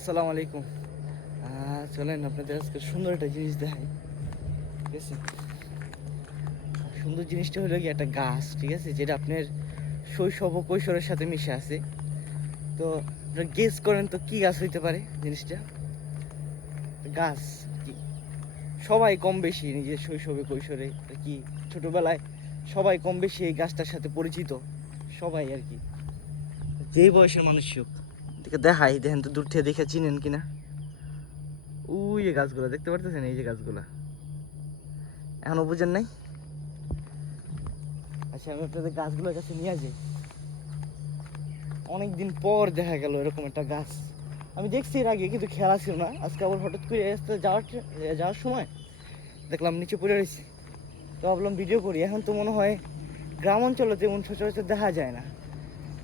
আসসালামু আলাইকুম। চলেন আপনাদের আজকে সুন্দর একটা জিনিস দেখাই। ঠিক আছে, সুন্দর জিনিসটা হলো কি একটা গাছ, ঠিক আছে, যেটা আপনার শৈশব ও কৈশোরের সাথে মিশে আছে। তো আপনারা গেস করেন তো কি গাছ হইতে পারে জিনিসটা। গাছ কি সবাই কম বেশি নিজের শৈশবে কৈশোরে আর কি ছোটবেলায় সবাই কম বেশি এই গাছটার সাথে পরিচিত, সবাই আর কি, যেই বয়সের মানুষই হোক। দেখাই, দেখেন তো দূর থেকে দেখে চিনেন কিনা। ওই যে গাছগুলো দেখতে পারতেছেন, এই যে গাছগুলা এখনো বুঝেন নাই। আচ্ছা, আমি আপনাদের গাছগুলোর কাছে নিয়ে যাই। অনেকদিন পর দেখা গেল এরকম একটা গাছ। আমি দেখছি এর আগে, কিন্তু খেয়াল ছিল না। আজকে আবার হঠাৎ করে রাস্তায় যাওয়ার সময় দেখলাম নিচে পড়ে রয়েছে। তো ভাবলাম ভিডিও করি। এখন তো মনে হয় গ্রাম অঞ্চলে তেমন সচরাচর দেখা যায় না।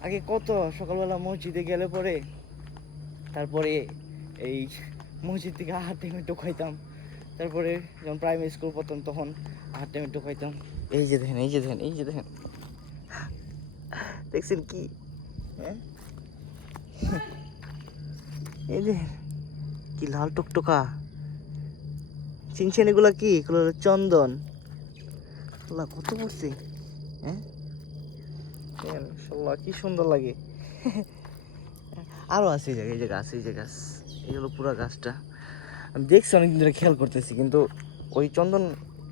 আগে কত সকালবেলা মসজিদে গেলে পরে তারপরে এই মসজিদ থেকে আহার টাইমে টোকাইতাম। তারপরে যখন প্রাইমারি স্কুল পড়তাম তখন আহার টাইমে টোকাইতাম। এই যে দেখেন, এই যে দেখেন, এই যে দেখেন, দেখছেন কি? হ্যাঁ, এই যে কি লাল টকটকা, চিনছেন এগুলা? কি এগুলো? হলো চন্দন। এগুলা কত পড়ছে? হ্যাঁ, মাশাআল্লাহ, কি সুন্দর লাগে। আরো আছে এই জায়গায়, এই যে গাছ, এই যে গাছ, এই হলো পুরো গাছটা। আমি দেখছি অনেকদিন ধরে, খেয়াল করতেছি, কিন্তু ওই চন্দন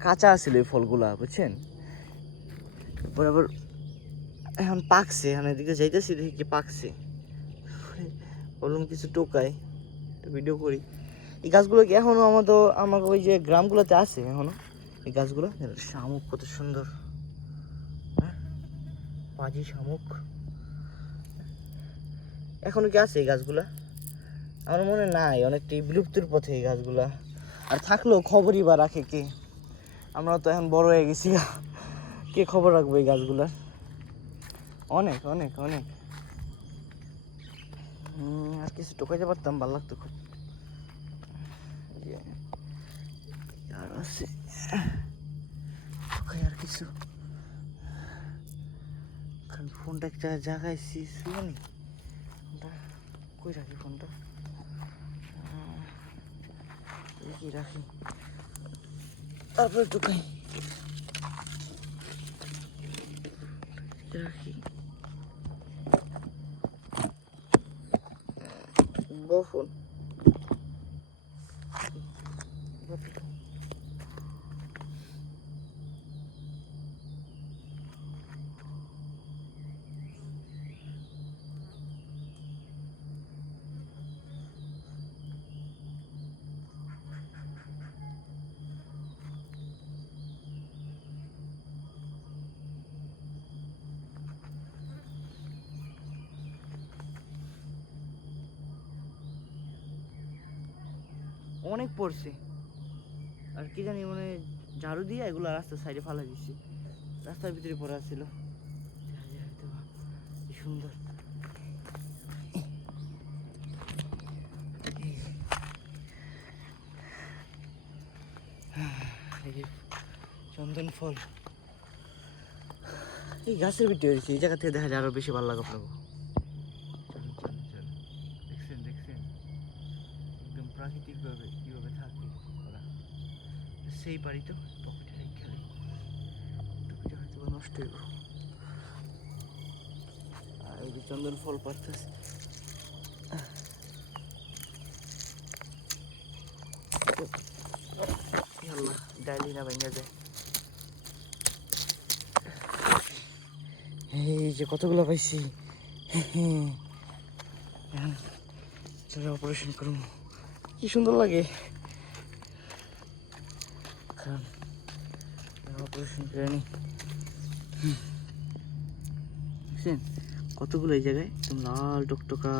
কাঁচা আছিল এই ফলগুলা, বুঝছেন? তারপর আবার এখন পাকছে, এখন এদিকে যাইতেছি, দেখি কি পাকছে। বললাম কিছু টোকাই, ভিডিও করি। এই গাছগুলো কি এখনো আমাকে ওই যে গ্রামগুলোতে আছে এখনো এই গাছগুলো। শামুক কত সুন্দর, হ্যাঁ, পাজি শামুক এখনো কি আছে এই গাছগুলা? আমার মনে নাই, অনেকটাই বিলুপ্তির পথে এই গাছগুলা। আর থাকলেও খবরই বা রাখে কে? আমরা তো এখন বড় হয়ে গেছি, কে খবর রাখবো এই গাছগুলার? অনেক অনেক অনেক। আর কিছু টোকাইতে পারতাম, ভালো লাগতো খুব। আর আছে টোকাই আর কিছু। ফোনটা একটা জায়গায় শুনি, ফোনটা কই রাখি? ফোনটা কি রাখি? তারপরে টোকাই রাখি। ফোন অনেক পড়ছে। আর কি জানি, মানে ঝাড়ু দিয়ে এগুলো রাস্তার সাইডে ফালা দিচ্ছি, রাস্তার ভিতরে পড়া ছিল। কি সুন্দর এই যে চন্দন ফল এই গাছের ভিতরে হয়েছে। এই জায়গা থেকে দেখা যায় আরো বেশি ভালো লাগে আপনাকে। দেখছেন দেখছেন একদম প্রাকৃতিক ভাবে কিভাবে থাকে ওরা। সেই বাড়ি তো টপিটা খেলে, টপিটা হয়তো নষ্ট হইব। আর এই যে চন্দন ফল পারতেছে। আল্লাহ, ডাইলি না ভেঙে যায়। এই যে কতগুলো পাইছি। চলো অপারেশন করবো, কি সুন্দর লাগে। অপারেশন করে নি, দেখছেন কতগুলো এই জায়গায় একদম লাল টকটকা।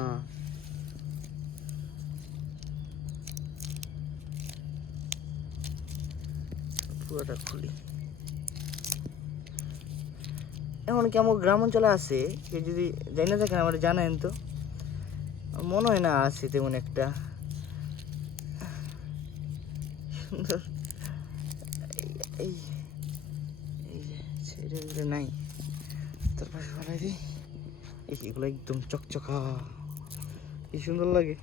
পুরোটা খুলি। এখন কি আমার গ্রাম অঞ্চলে আছে, কেউ যদি যাই না থাকেন আমার জানেন তো। মনে হয় না আছে তেমন একটা সুন্দর। এই এই যে ছেড়ে দিলে নাই, তার পাশে ফেলাই দিই। এগুলো একদম চকচকা, কি সুন্দর লাগে।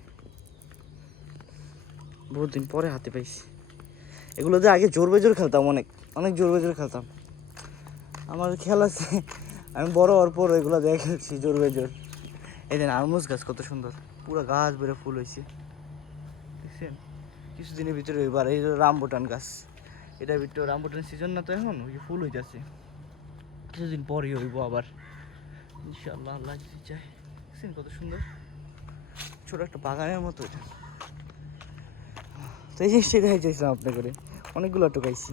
বহুত দিন পরে হাতে পাইছি। এগুলো দিয়ে আগে জোর বেজোর খেলতাম, অনেক অনেক জোর বেজোর খেলতাম। আমার খেয়াল আছে আমি বড় হওয়ার পর এগুলো দিয়ে খেলছি জোর বেজোর। এই দিন আরমুজ গাছ কত সুন্দর, পুরো গাছ বেড়ে ফুল হয়েছে দেখছেন। কিছুদিনের ভিতরে এবার এই রামবুটান গাছ, এটার ভিতরে রামবুটান সিজন না তো এখন, ওই ফুল হয়ে যাচ্ছে, কিছুদিন পরই হইব আবার ইনশাআল্লাহ, আল্লাহ যদি চায়। দেখছেন কত সুন্দর, ছোট একটা বাগানের মতো এটা। তো এই জিনিসটা দেখাই চাইছিলাম আপনার করে, অনেকগুলো টোকাইছি।